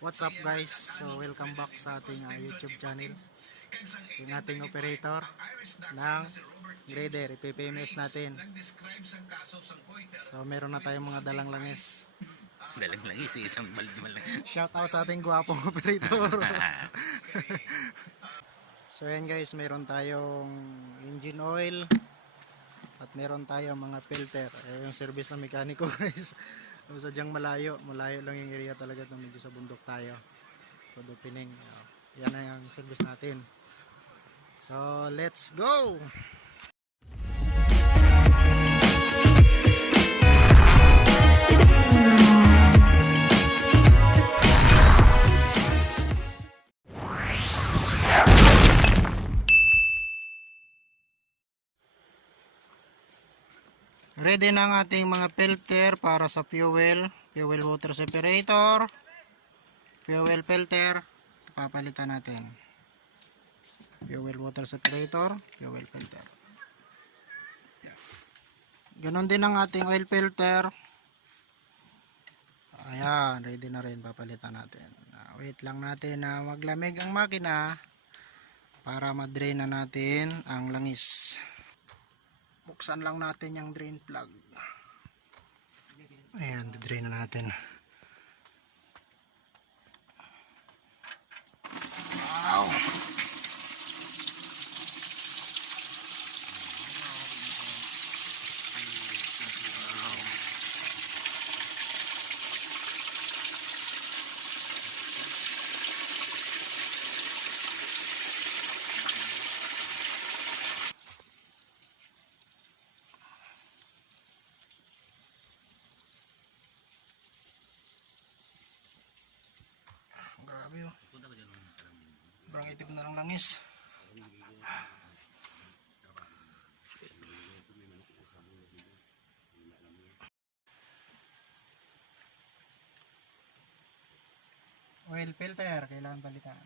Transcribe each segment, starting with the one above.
What's up guys? So welcome back sa ating YouTube channel. Yung ating operator ng grader, PMS natin. So meron na tayong mga dalang langis. Dalang langis, isang balde lang. Shout out sa ating guwapong operator. So yan guys, meron tayong engine oil at meron tayong mga filter. Yung service ng mekaniko guys. Sadyang malayo lang yung area talaga na medyo sa bundok tayo. Todo Pining. Yan na yung service natin. So let's go! Ready na ang ating mga filter para sa fuel water separator, fuel filter, papalitan natin. Fuel water separator, fuel filter. Ganon din ang ating oil filter. Ayan, ready na rin, papalitan natin. Wait lang natin na maglamig ang makina para ma-drain na natin ang langis. Buksan lang natin yung drain plug. Ayan, drain na natin. Wow! Grabe oh. Sobrang itim na ng langis. Oil filter, kailangan palitan.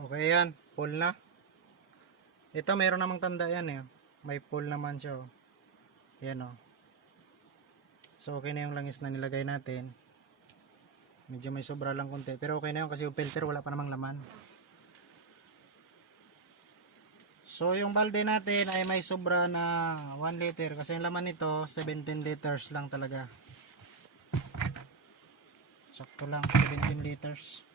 Okay yan, full na. Ito meron namang tanda yan eh. May full naman siya oh. Yan oh. So okay na yung langis na nilagay natin. Medyo may sobra lang konti. Pero okay na yun kasi yung filter wala pa namang laman. So yung balde natin ay may sobra na 1 liter. Kasi yung laman nito 17 liters lang talaga. Sakto lang 17 liters.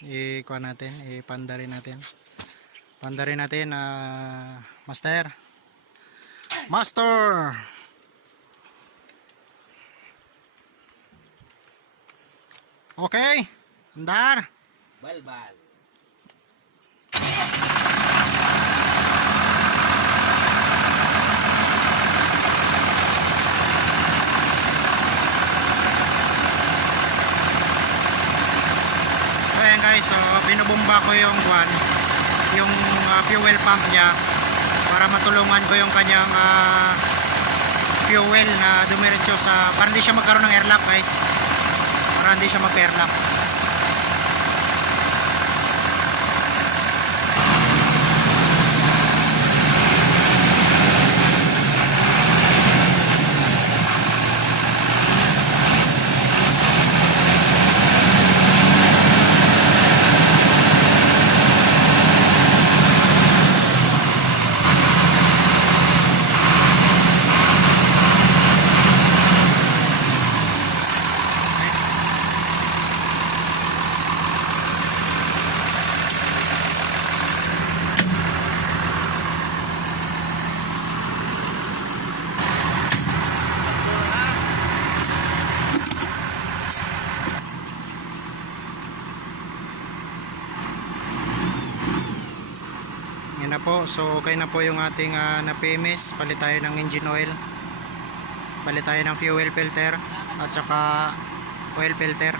Ikuha natin, ipandarin natin. Pandarin natin master. Master. Okay. Andar. Balbal. So ayan guys, so binubomba ko yung fuel pump niya para matulungan ko yung kanyang fuel na dumiretso sa, para hindi siya magkaroon ng airlock guys, para hindi siya mag-airlock. Yan na po, so okay na po yung ating na PMS. Palit tayo ng engine oil, palit tayo ng fuel filter at saka oil filter.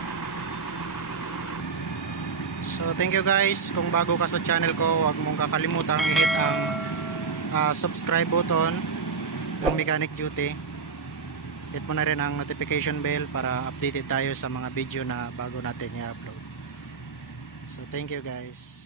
So thank you guys. Kung bago ka sa channel ko, huwag mong kakalimutang i-hit ang subscribe button ng Mechanic Duty. Hit mo na rin ang notification bell para updated tayo sa mga video na bago natin i-upload. So thank you guys.